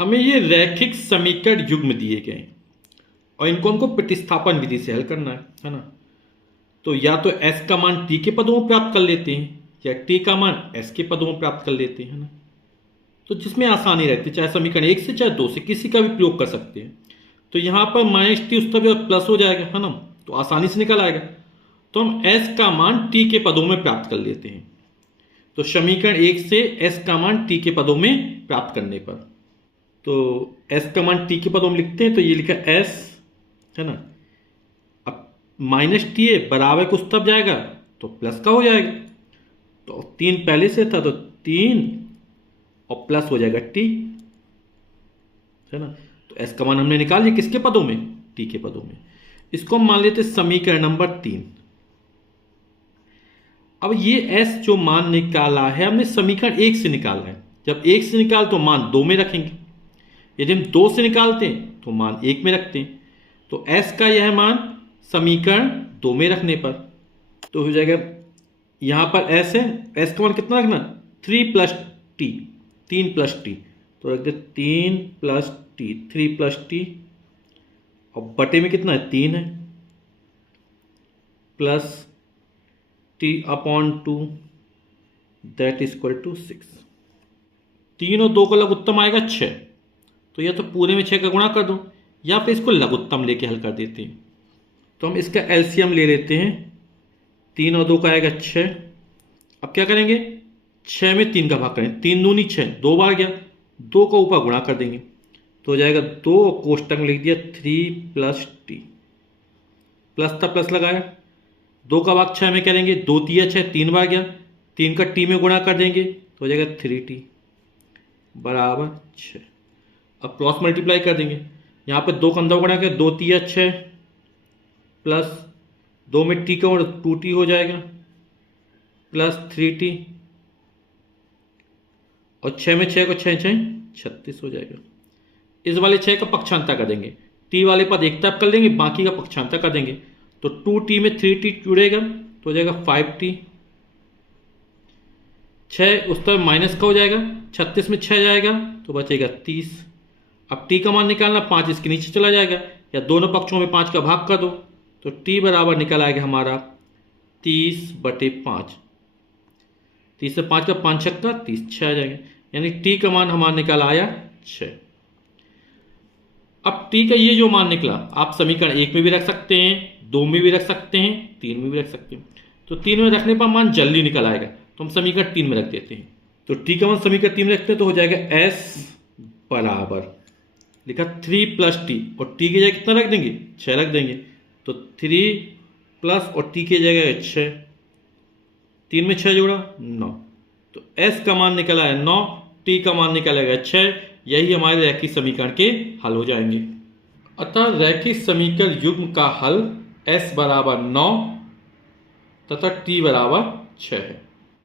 हमें ये रैखिक समीकरण युग्म दिए गए हैं और इनको हमको प्रतिस्थापन विधि से हल करना है ना। तो या तो s का मान t के पदों में प्राप्त कर लेते हैं या t का मान s के पदों में प्राप्त कर लेते हैं ना। तो जिसमें आसानी रहती है, चाहे समीकरण 1 से चाहे 2 से किसी का भी प्रयोग कर सकते हैं। तो यहाँ पर माइनस टी उस तरफ प्लस हो जाएगा है ना, तो आसानी से निकल आएगा। तो हम s का मान t के पदों में प्राप्त कर लेते हैं। तो समीकरण 1 से s का मान t के पदों में प्राप्त करने पर, तो s का मान t के पदों में लिखते हैं। तो ये लिखा s है ना, अब माइनस टी है बराबर कुछ तब जाएगा तो प्लस का हो जाएगा। तो 3 पहले से था तो 3 और प्लस हो जाएगा टी है ना। तो s का मान हमने निकाल लिया किसके पदों में, t के पदों में। इसको हम मान लेते समीकरण नंबर 3। अब ये s जो मान निकाला है हमने समीकरण 1 से निकाला है। जब 1 से निकाल तो मान 2 में रखेंगे, यदि हम 2 से निकालते हैं तो मान 1 में रखते हैं। तो s का यह मान समीकरण 2 में रखने पर तो हो जाएगा, यहां पर s है, s का मान कितना रखना 3 प्लस टी, 3 प्लस टी। तो रख दे 3 प्लस टी, 3 प्लस टी और बटे में कितना है 3 है, plus T upon 2 that is equal to 6। 3 और 2 का लघुत्तम आएगा 6। तो या तो पूरे में 6 का गुणा कर दो या फिर इसको लघुत्तम लेके हल कर देते हैं। तो हम इसका एलसीएम ले लेते हैं। 3 और 2 का आएगा 6। अब क्या करेंगे, 6 में 3 का भाग करें, 3 दूनी 6, 2 बार गया, 2 का ऊपर गुणा कर देंगे तो हो जाएगा 2 कोष्टक में लिख दिया 3 प्लस टी, प्लस था प्लस लगाया, 2 का भाग 6 में करेंगे, 2 तिया 6, 3 बार गया, 3 का टी में गुणा कर देंगे तो हो जाएगा 3t बराबर 6। अब क्रॉस मल्टीप्लाई कर देंगे, यहाँ पे 2 का अंदर गुणा कर, 2 तिया 6 प्लस 2 में टी का 2t हो जाएगा प्लस 3t और 6 में 6 को 6 6 36 हो जाएगा। इस वाले 6 का पक्षांतर कर देंगे, t वाले पद एक तरफ कर देंगे, बाकी का पक्षांतर कर देंगे। तो 2t में 3t जुड़ेगा तो हो जाएगा 5t, 6 उस तरफ माइनस का हो जाएगा, 36 में 6 जाएगा तो बचेगा 30। अब t का मान निकालना, 5 इसके नीचे चला जाएगा या दोनों पक्षों में 5 का भाग कर दो तो t बराबर निकल आएगा हमारा 30/5। 30 से 5 का 5 छक्का 30, 6 आ जाएगा, यानी t का मान हमारा निकल आया 6। अब t का ये जो मान निकला आप समीकरण 1 में भी रख सकते हैं, 2 में भी रख सकते हैं, 3 में भी रख सकते हैं। तो 3 में रखने पर मान जल्दी निकल आएगा तो हम समीकरण 3 में रख देते हैं। तो t का मान समीकरण 3 में रखते हैं तो हो जाएगा s बराबर लिखा 3 प्लस टी और t की जगह कितना रख देंगे 6 रख देंगे तो 3 प्लस और t की जगह 6, 3 में 6 जोड़ा 9। तो s का मान निकला है 9, t का मान निकलेगा 6। यही हमारे रैखिक समीकरण के हल हो जाएंगे। अतः रैखिक समीकरण युग्म का हल s बराबर 9 तथा t बराबर 6 है।